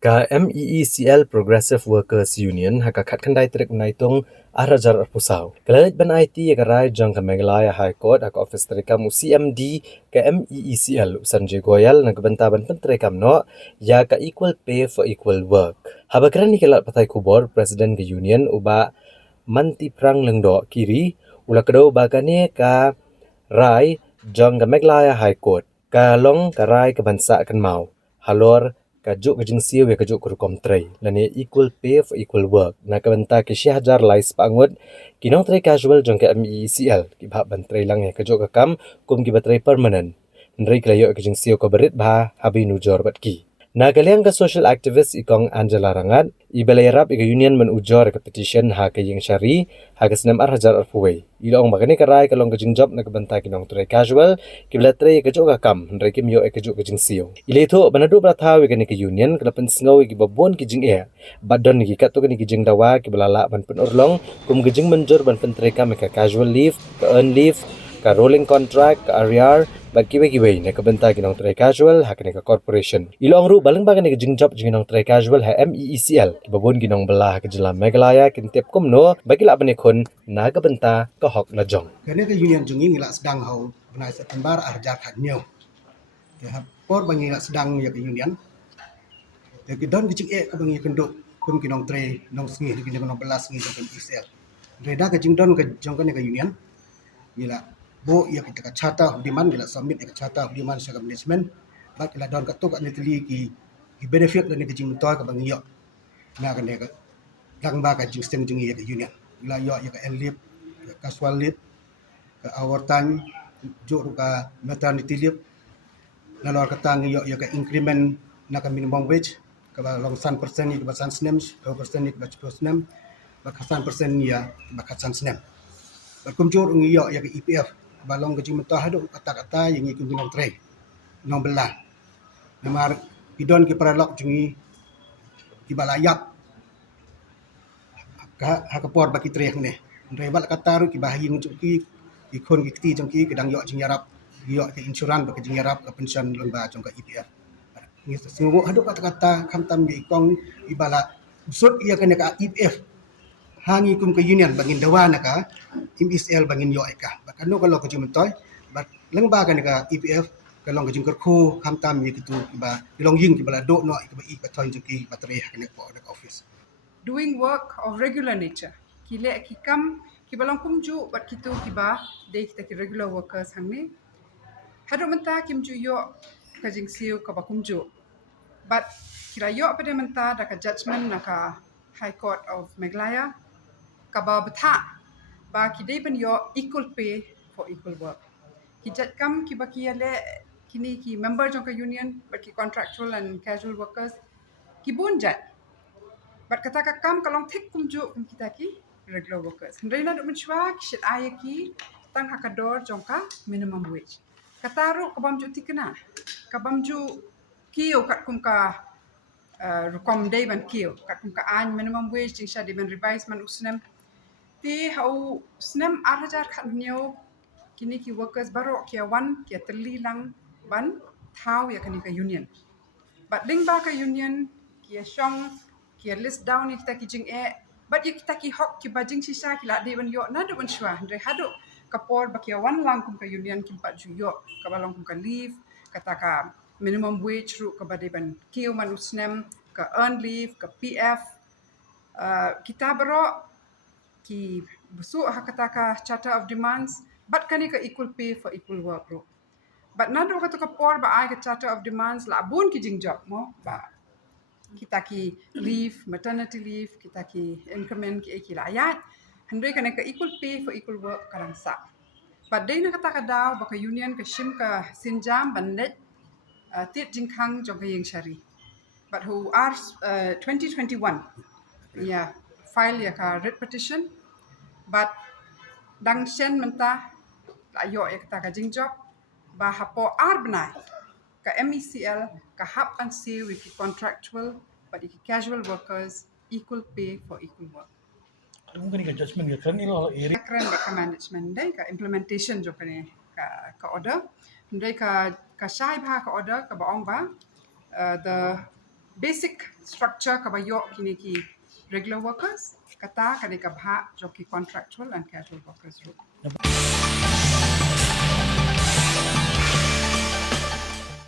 Ka MEECL Progressive Workers Union hakakat kandai trik menaitung arajar pusau. Kelalit ban IT yakarai jang ka Meghalaya High Court haka office trikam CMD ka MEECL Sanjay Goyal nagbantaban pentrikam no ya ka equal pay for equal work. Habakran ni kelat patai kubor Presiden ke Union uba manti prang lengdo kiri ula kedau bagane ka rai jang ka Meghalaya High Court. Kalong ka rai ka bansa kan mau. Halor kajuk kajing siu ya kajuk kurukom tray lani equal pay for equal work na kabanta ke Syahjar lais pangut kinong tray casual jong ke MEECL ki bha ban tray lang ya kajuk kakam kum ki batray permanent ndray klayo kajing siu ko berit bha habi nujor bat ki na kaliang ka social activist ikong Angela Rangat ibalayarap ika union menujor ke petition ha ke yeng syari ha ke senam hajar arfuway ilong magani karay kalong kajing job na kabanta kinong tray casual kibla tray kajuk kakam ndray kim yo kajuk kajing siu ilito banadu brathawi kani ke union kanapan singaw ki babon ki jing e badon ki katu kani ki jing dawa ki balala ban pen urlong kum ki jing menjur ban pen treka me ka casual leave ka earn leave ka rolling contract ka RR bat kiwe na kabenta kinong tray casual ha kani ka corporation ilong ru balang ba kani ki jing job jing kinong tray casual ha MEECL ki babon kinong bala ka jila Meghalaya kintip kumno bagi la bani khun na kabenta ka hok na jong kani ka union jungi ngila sedang hau benai September arjar khatnyo ya por bangi ngila sedang ya ke union ya ki don kicik ka bangi kenduk kum kinong tre nong sengi ki kinong belas sengi ke ICL reda ka jing don ka jong kani ka union ngila bo ya kita ka chata of demand ngila submit ka chata of demand sa management ba kila don ka tuk ani tili ki benefit dan ka jing toy ka bangi yo na ka ne ka lang ba ka jing stem jungi ya ke union ngila yo ya ka leave ka casual leave ka overtime juk ka maternity leave lalor katang yo ka increment na ka minimum wage ka long san persen ni ka san snem 2% ni ka snem ba ka san persen ya ba ka san snem ba kum jur ngi yo ya ka EPF ba long ka jim ta hadu kata-kata yang ngi kum nong tre nong belah namar pidon ki paralok jungi ki balayap ka hakapor ba ki tre ne ndai bal kata ru ki bahi ngi ki khon ki ti jong ki kedang yo jing yarap yo ke insurans ba ke jing yarap ke pension lon ba jong ka EPF ni semua hadu kata-kata kam tam bi kong ibala sut ia kena ka EPF hangi kum ke union bangin dawa ka MSL bangin yo ka bakano kalau ke jimtoy bat leng ba kena ka EPF kalau ke jingker ko kam tam ye gitu ba long ying ki bala do no ka ba I batoy juki baterai kena ko da office doing work of regular nature. Kile kikam kibalang kumju bat kitu kiba de kita ki regular workers hangni. Hadu menta kimju yo kajing siu ka bakumju. But kira yo pada menta da ka judgment na ka High Court of Meghalaya ka ba betha ba kidai ban yo equal pay for equal work. Kijat kam kiba kiyale kini ki member jong ka union but ki contractual and casual workers kibun jat but kata kakam kalong thik kumju kum kita ki regular workers. Hendrina duk menchua kishit aya ki tang hakador jongka minimum wage. Kata ru kabam ju tikena. Kabam ju kiyo kat kum ka rukom day ban kiyo kat kum ka an minimum wage jing sha di ban revise man usnem. Ti hau snem arajar kat nyo kini ki workers baro kia wan kia terli lang ban thau ya kani ka union. But ding ba ka union kia syong kia list down ni kita kijing but ya kita ki hok ki bajing sisa ki la de ban yo na do ban shwa ndre hadu kapor ba kia wan lang kum ka union kim pat ju yo ka balong kum ka leave kata ka minimum wage ru ka bade ban kiu man usnem ka earn leave ka PF kita baro ki busuk ha kata ka charter of demands but kani ka equal pay for equal work ru but nado ka to kapor ba ai ka charter of demands la bun ki jing job mo ba kita ki leave, maternity leave, kita ki increment ki ayat. Hendai kena ke equal pay for equal work karang sa. But day na kata kadaw baka union ka shim ka sinjam bandet tit jingkang jong ka yeng syari. But who are 2021 yeah file ya ka writ petition but dang shen menta ayo ya kata ka jing job ba hapo arbnai ka MECL ka hap and see with the contractual but the casual workers equal pay for equal work. Mungkin ka judgment ka kan ilo iri. Keren ka management dai ka implementation jo kani ka order. Dai ka shai bha ka order ka baong ba the basic structure kabayo kini ki regular workers kata kani kabha jo ki contractual and casual workers ro